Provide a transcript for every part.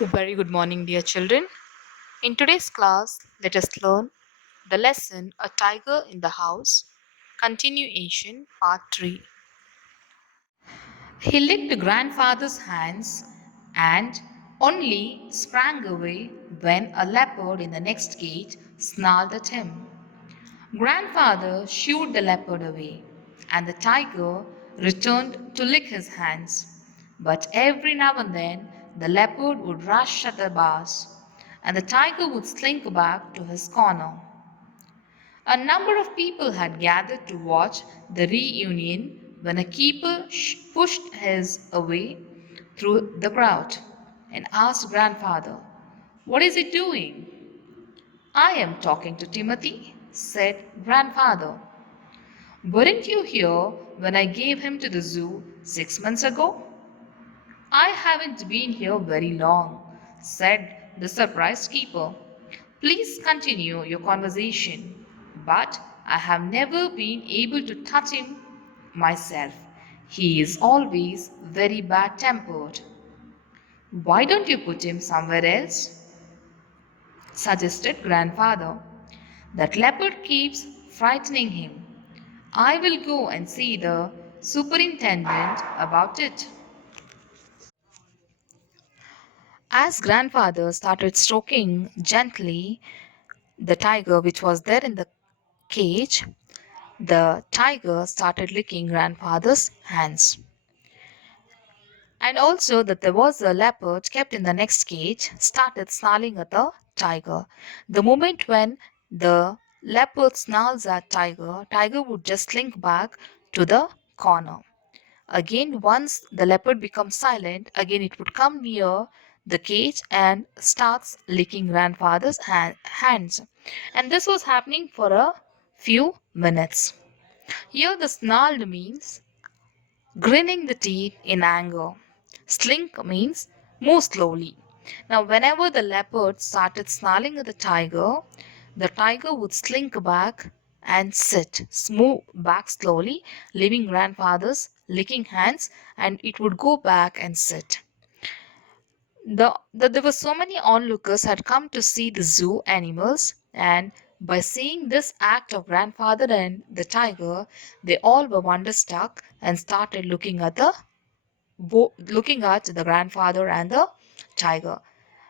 Very good morning, dear children. In today's class, let us learn the lesson A Tiger in the House, continuation, part 3. He licked grandfather's hands and only sprang away when a leopard in the next cage snarled at him. Grandfather shooed the leopard away, and the tiger returned to lick his hands. But every now and then, the leopard would rush at the bars, and the tiger would slink back to his corner. A number of people had gathered to watch the reunion when a keeper pushed his way through the crowd and asked grandfather, "What is he doing?" "I am talking to Timothy," said grandfather. "Weren't you here when I gave him to the zoo 6 months ago?" "I haven't been here very long," said the surprised keeper. "Please continue your conversation. But I have never been able to touch him myself. He is always very bad tempered." "Why don't you put him somewhere else?" suggested grandfather. "That leopard keeps frightening him. I will go and see the superintendent about it." As grandfather started stroking gently the tiger which was there in the cage, the tiger started licking grandfather's hands. And also that there was a leopard kept in the next cage started snarling at the tiger. The moment when the leopard snarls at tiger, tiger would just slink back to the corner. Again, once the leopard becomes silent, again it would come near the cage and starts licking grandfather's hands. And this was happening for a few minutes. Here the snarled means grinning the teeth in anger. Slink means move slowly. Now, whenever the leopard started snarling at the tiger would slink back and sit, move back slowly, leaving grandfather's licking hands, and it would go back and sit. There were so many onlookers had come to see the zoo animals, and by seeing this act of grandfather and the tiger, they all were wonderstruck and started looking at the grandfather and the tiger,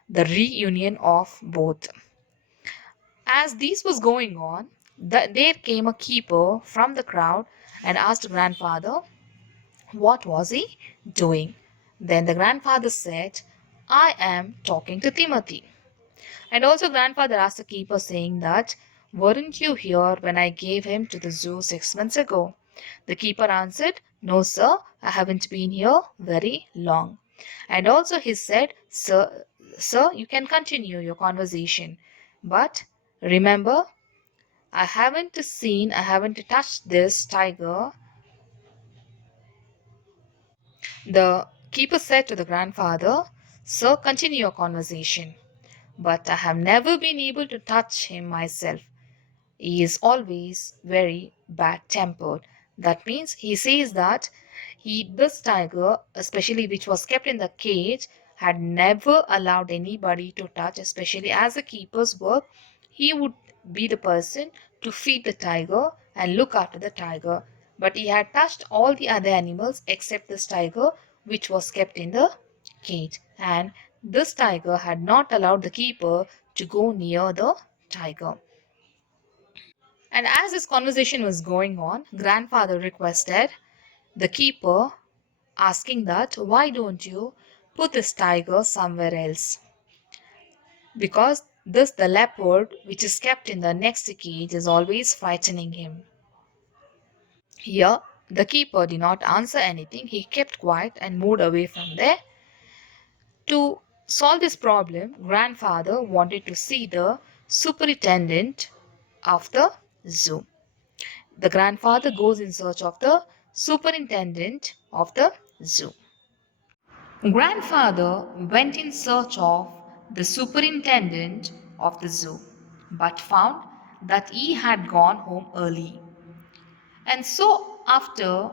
the reunion of both. As this was going on, there came a keeper from the crowd and asked grandfather what was he doing. Then the grandfather said, "I am talking to Timothy." And also grandfather asked the keeper saying that, "Weren't you here when I gave him to the zoo 6 months ago?" The keeper answered, "No, sir, I haven't been here very long." And also he said, Sir, you can continue your conversation. But remember, I haven't touched this tiger." The keeper said to the grandfather, "Sir, continue your conversation. But I have never been able to touch him myself. He is always very bad tempered." That means he says that this tiger, especially which was kept in the cage, had never allowed anybody to touch, especially as a keeper's work. He would be the person to feed the tiger and look after the tiger. But he had touched all the other animals except this tiger, which was kept in the cage. And this tiger had not allowed the keeper to go near the tiger. And as this conversation was going on, grandfather requested the keeper, asking that, "Why don't you put this tiger somewhere else?" Because this the leopard which is kept in the next cage is always frightening him. Here the keeper did not answer anything. He kept quiet and moved away from there. To solve this problem, grandfather wanted to see the superintendent of the zoo. The grandfather goes in search of the superintendent of the zoo. Grandfather went in search of the superintendent of the zoo, but found that he had gone home early. And so, after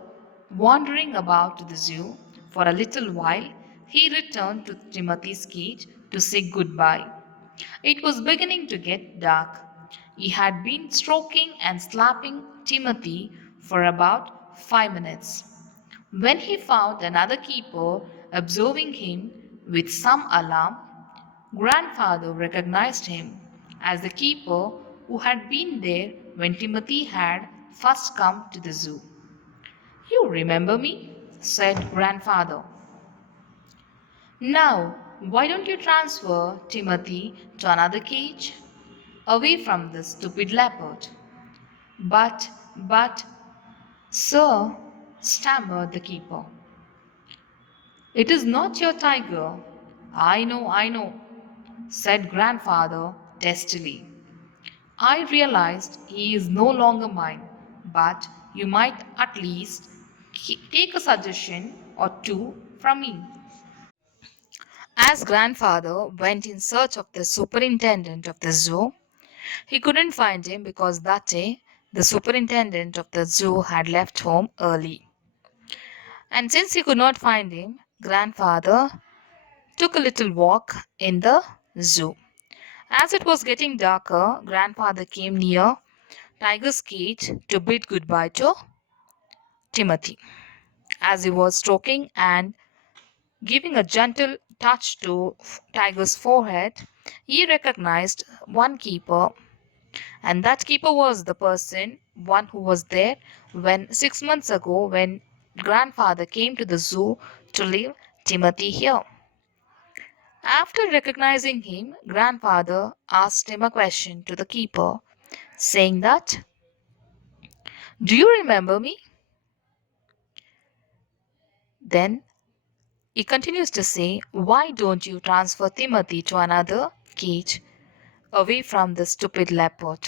wandering about the zoo for a little while, he returned to Timothy's cage to say goodbye. It was beginning to get dark. He had been stroking and slapping Timothy for about 5 minutes when he found another keeper observing him with some alarm. Grandfather recognized him as the keeper who had been there when Timothy had first come to the zoo. "You remember me?" said Grandfather. "Now, why don't you transfer Timothy to another cage, away from this stupid leopard?" But, sir," stammered the keeper, "it is not your tiger." I know," said Grandfather testily. "I realized he is no longer mine, but you might at least take a suggestion or two from me." As Grandfather went in search of the superintendent of the zoo, he couldn't find him because that day the superintendent of the zoo had left home early. And since he could not find him, Grandfather took a little walk in the zoo. As it was getting darker, Grandfather came near Tiger's cage to bid goodbye to Timothy. As he was stroking and giving a gentle touch to Tiger's forehead, he recognized one keeper, and that keeper was the one who was there when 6 months ago when Grandfather came to the zoo to leave Timothy here. After recognizing him, Grandfather asked him a question to the keeper, saying that, "Do you remember me?" Then he continues to say, "Why don't you transfer Timothy to another cage, away from the stupid leopard?"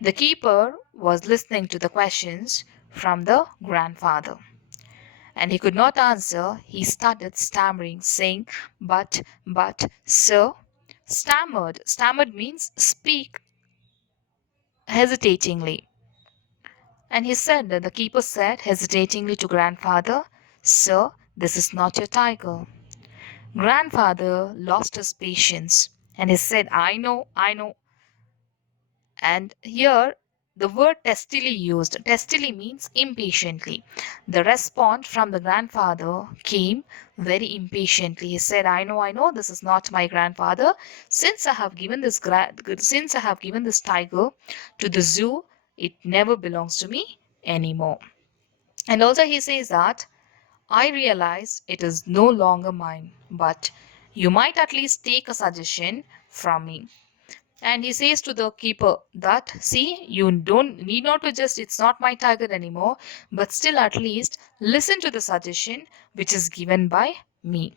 The keeper was listening to the questions from the grandfather, and he could not answer. He started stammering, saying, but, sir." Stammered means speak hesitatingly. And he said that the keeper said hesitatingly to Grandfather, "Sir, this is not your tiger." Grandfather lost his patience and he said, I know." And here the word testily used. Testily means impatiently. The response from the grandfather came very impatiently. He said, I know, this is not my grandfather. Since I have given this tiger to the zoo, it never belongs to me anymore. And also he says that, "I realize it is no longer mine, but you might at least take a suggestion from me." And he says to the keeper that, "See, you don't need not to just, it's not my tiger anymore, but still at least listen to the suggestion which is given by me."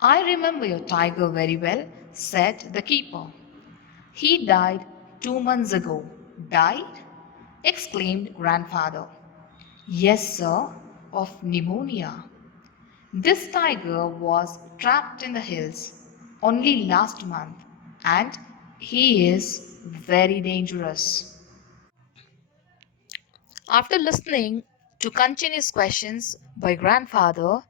"I remember your tiger very well," said the keeper. "He died 2 months ago." "Died?" exclaimed Grandfather. "Yes, sir, of pneumonia. This tiger was trapped in the hills only last month, and he is very dangerous." After listening to continuous questions by Grandfather,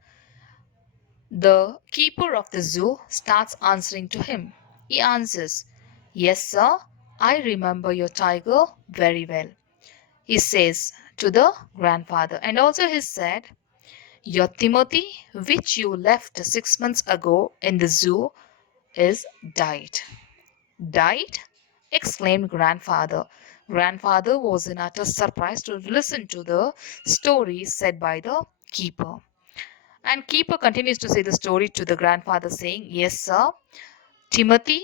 the keeper of the zoo starts answering to him. He answers, "Yes, sir, I remember your tiger very well," he says to the grandfather. And also he said, "Your Timothy, which you left 6 months ago in the zoo, is died." "Died?" exclaimed Grandfather. Grandfather was in utter surprise to listen to the story said by the keeper. And keeper continues to say the story to the grandfather, saying, "Yes, sir, Timothy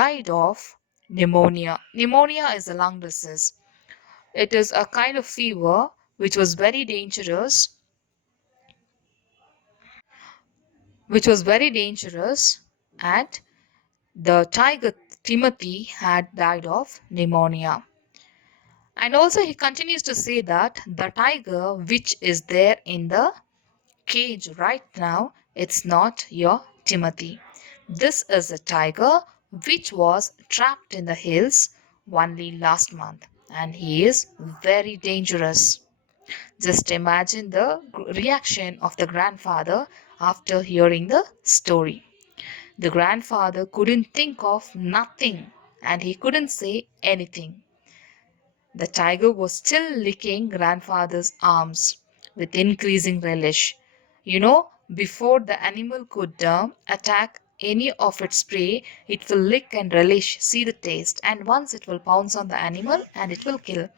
died of pneumonia." Pneumonia is a lung disease. It is a kind of fever which was very dangerous, and the tiger Timothy had died of pneumonia. And also, he continues to say that the tiger which is there in the cage right now, it's not your Timothy. This is a tiger which was trapped in the hills only last month, and he is very dangerous. Just imagine the reaction of the grandfather after hearing the story. The grandfather couldn't think of nothing and he couldn't say anything. The tiger was still licking grandfather's arms with increasing relish. Before the animal could attack any of its prey, it will lick and relish, see the taste, and once it will pounce on the animal and it will kill.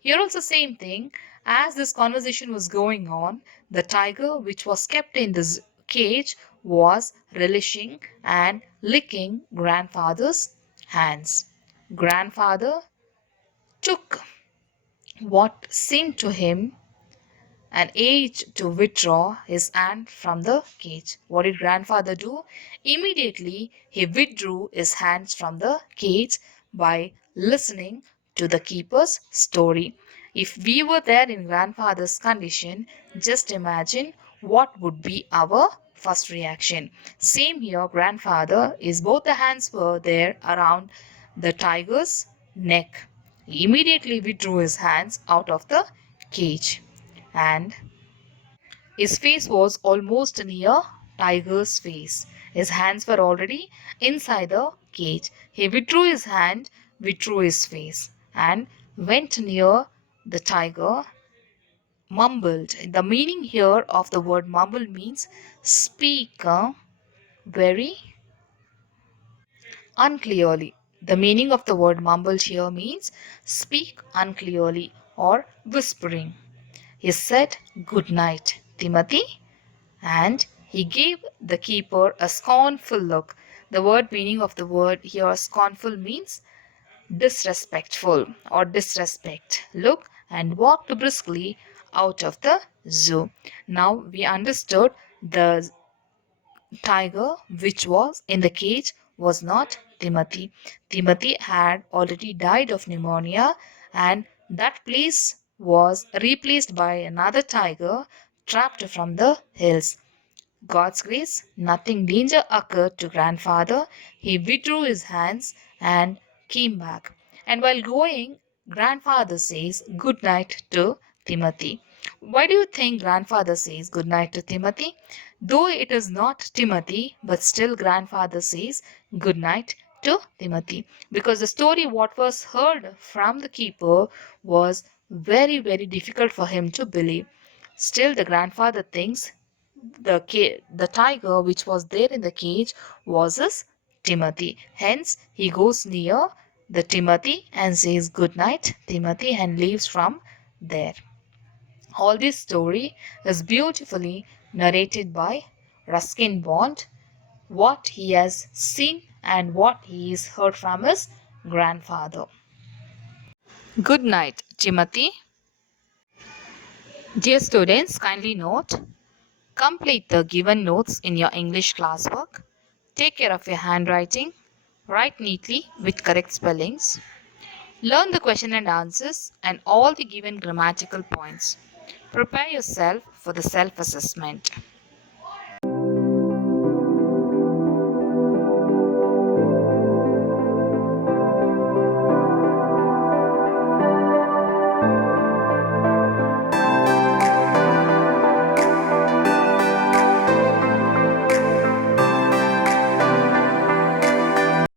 Here also same thing. As this conversation was going on, the tiger, which was kept in this cage, was relishing and licking grandfather's hands. Grandfather took what seemed to him an age to withdraw his hand from the cage. What did grandfather do? Immediately he withdrew his hands from the cage by listening to the keeper's story. If we were there in grandfather's condition, just imagine what would be our first reaction. Same here, grandfather is both the hands were there around the tiger's neck. He immediately withdrew his hands out of the cage and his face was almost near Tiger's face. His hands were already inside the cage. He withdrew his hand, withdrew his face, and went near the tiger, mumbled. The meaning here of the word mumble means speak very unclearly. The meaning of the word mumbled here means speak unclearly or whispering. He said, "Good night, Timothy," and he gave the keeper a scornful look. The word meaning of the word here, scornful, means disrespectful or disrespect. Look, and walked briskly out of the zoo. Now we understood the tiger which was in the cage was not Timothy. Timothy had already died of pneumonia, and that place was replaced by another tiger trapped from the hills. God's grace, nothing danger occurred to grandfather. He withdrew his hands and came back. And while going, grandfather says good night to Timothy. Why do you think grandfather says good night to Timothy? Though it is not Timothy, but still grandfather says good night to Timothy. Because the story what was heard from the keeper was very, very difficult for him to believe. Still, the grandfather thinks the tiger which was there in the cage was his Timothy. Hence, he goes near the Timothy and says good night, Timothy, and leaves from there. All this story is beautifully narrated by Ruskin Bond, what he has seen and what he has heard from his grandfather. Good night, Timothy. Dear students, kindly note, complete the given notes in your English classwork. Take care of your handwriting. Write neatly with correct spellings. Learn the question and answers and all the given grammatical points. Prepare yourself for the self-assessment.